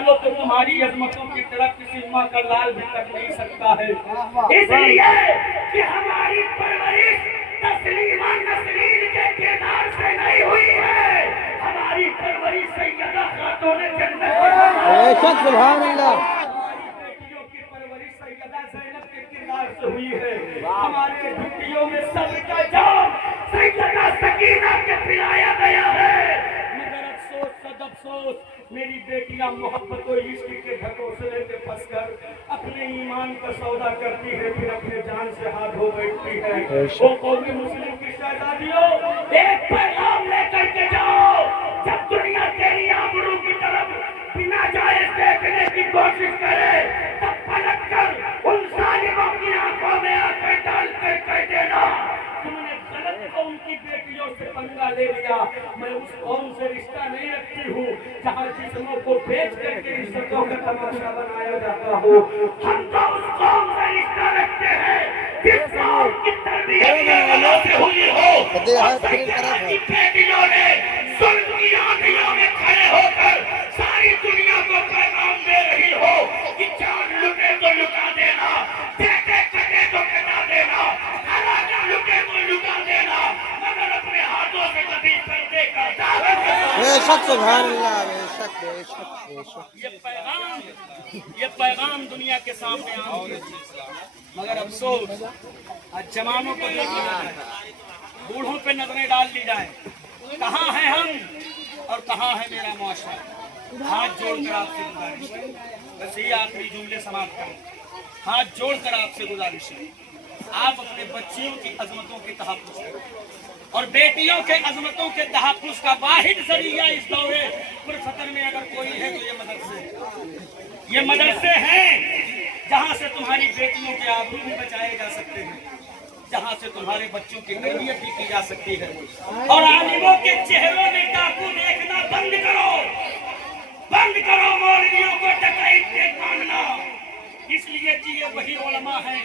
चलो तो तुम्हारी अजमतों की तरफ किसी माँ का लाल भी तक नहीं सकता है, इसलिए कि हमारी परवरिश तस्लीमा नसरीन के किरदार से नहीं हुई है, हमारी परवरिश सैयदा खातून जन्नत बेशक सुभान अल्लाह। बेटियों की परवरिश सैयदा ज़ैनब के किरदार से हुई है। हमारे बेटियों में सब्र का जाम सैयदा सकीना के पिलाया गया है। मगर अफसोस सद अफसोस, मेरी बेटियां मोहब्बत और इश्क के ढकोसले में फंसकर अपने ईमान का सौदा करती है, फिर अपने जान से हाथ धो बैठती है। वो कौमी मुस्लिम की शहजादियों, एक पैगाम लेकर के जाओ, जब दुनिया तेरी आबरू की तरफ बिना जायज देखने की कोशिश करे, तब पलट कर उन जालिमों की आंखों में आंखें डाल कर कह देना, तुमने गलत कौम की बेटियों से पंगा ले लिया। मैं उस कौम से रिश्ता नहीं रखती हूँ जहाँ जिस्मों को बेच करके रिश्तों का तमाशा बनाया जाता हो। हम तो उस कौम से रिश्ता रखते हैं जिस कौम की तरबियत करवलों से हुई हो, और सैयदा की बेटियों ने जुल्म की आंधियों में खड़े होकर सारी दुनिया को पैगाम दे रही हो कि जान लुटे तो लुटा देना, देखे कटे तो कटा देना, ना लुटे तो लुटा देना, मगर अपने हाथों से कभी पर्दे का दावा बेशक सुभान अल्लाह। बेशक बेशक बेशक। ये पैगाम दुनिया के सामने आ गया। मगर अफसोस आज जवानों को देख लिया जाए, बूढ़ों पे नजरें डाल ली जाए, कहाँ है हम और कहाँ है मेरा मुआशरा। हाथ जोड़कर आपसे गुजारिश है, बस ये आखिरी जुमले समाप्त करें। हाथ जोड़कर आपसे गुजारिश है, आप अपने बच्चियों की अजमतों के तहफ़्फ़ुज़ करें और बेटियों के अजमतों के तहफ़्फ़ुज़ का वाहिद जरिया इस दौरे फुरसतन में अगर कोई है तो ये मदरसे हैं जहाँ से तुम्हारी बेटियों के आबरू भी बचाए जा सकते हैं, जहाँ से तुम्हारे बच्चों की तरबियत भी की जा सकती है। और आलिमों के चेहरों में डाकू देखना बंद करो मौलवियों को डकैत देख मानना, इसलिए कि ये वही उलमा हैं,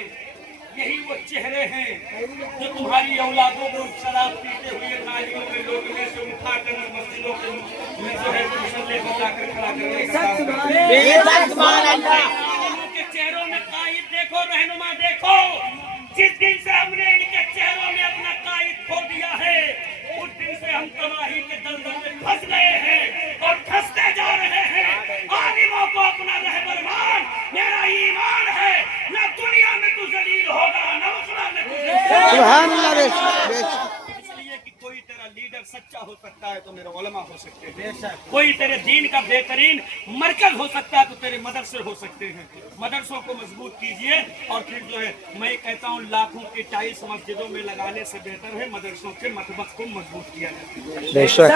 यही वो चेहरे हैं जो तुम्हारी औलादों को शराब पीते हुए नालियों में लोगों से उठाकर मस्जिदों में जो है मुसल्ले को लाकर खड़ा करने का के चेहरों में कायद देखो, रहनुमा देखो। जिस दिन से हमने इनके चेहरों में अपना कायद खो दिया है, उस दिन से हम तबाही के दलदल में फंस गए हैं और फंसते जा रहे हैं। आलिमों को अपना रहबर मान, मेरा ईमान है, न दुनिया में तू जलील होगा, न उखरा में तू सुभान अल्लाह। बेशक बेशक। इसलिए कि कोई तेरा लीडर सच्चा हो सकता है तो मेरे उलमा हो सकते हैं, कोई तेरे दीन का बेहतरीन मरकज हो सकता है तो तेरे मदरसे हो सकते हैं। मदरसों को मजबूत कीजिए और फिर जो है मैं कहता हूँ लाखों की टाइल्स मस्जिदों में लगाने से बेहतर है मदरसों के मतबक को मजबूत किया जाए। बेशक।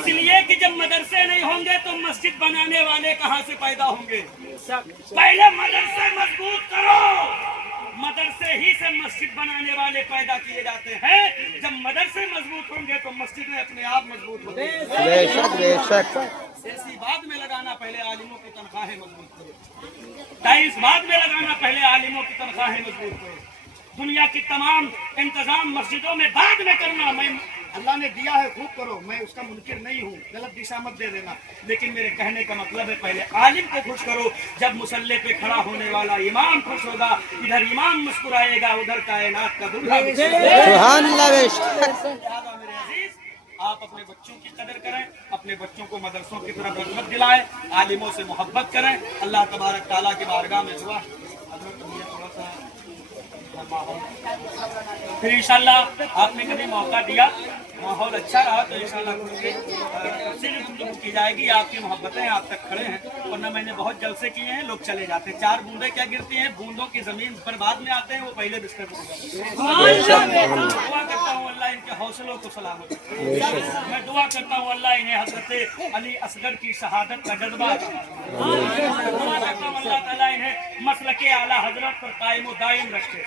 इसलिए कि जब मदरसे नहीं होंगे तो मस्जिद बनाने वाले कहाँ से पैदा होंगे। पहले मदरसे मजबूत करो, मदरसे ही से मस्जिद बनाने वाले पैदा किए जाते हैं। जब मदरसे मजबूत होंगे तो मस्जिदें अपने आप मजबूत होंगी। बेशक बेशक। ऐसी बात में लगाना पहले आलिमों की तनख्वाहें मजबूत करो, टाइल्स बाद में लगाना पहले आलिमों की तनख्वाहें मजबूत करो। दुनिया की तमाम इंतजाम मस्जिदों में बाद में करना, मैं अल्लाह ने दिया है खूब करो, मैं उसका मुनकिर नहीं हूँ, गलत दिशा मत दे देना, लेकिन मेरे कहने का मतलब है पहले आलिम को खुश करो। जब मुसल्ले पे खड़ा होने वाला इमाम खुश होगा, इधर इमाम मुस्कुराएगा, उधर कायनात का दूल्हा सुभान अल्लाह। बेशक। मेरे अजीज, आप अपने बच्चों की कदर करें, अपने बच्चों को मदरसों की तरफ रग़बत दिलाएं, आलिमों से मोहब्बत करें। अल्लाह तबारक ताला की बारगाह में दुआ फिर इंशाल्लाह आपने कभी मौका दिया, माहौल अच्छा रहा तो इंशाल्लाह गुफ्तगू की जाएगी। आपकी मोहब्बतें आप तक खड़े हैं, वरना मैंने बहुत जलसे किए हैं, लोग चले जाते हैं। 4 बूंदें क्या गिरती हैं, बूंदों की जमीन पर बाद में आते हैं, वो पहले बिस्तर पर दुआ करता हूँ अल्लाह इनके हौसलों को सलामत। मैं दुआ करता हूँ अल्लाह इन्हें हज़रत अली असगर की शहादत का जज्बा, दुआ करता हूँ अल्लाह ताला इन्हें मसलके आला हजरत पर कायम व दायम रखे।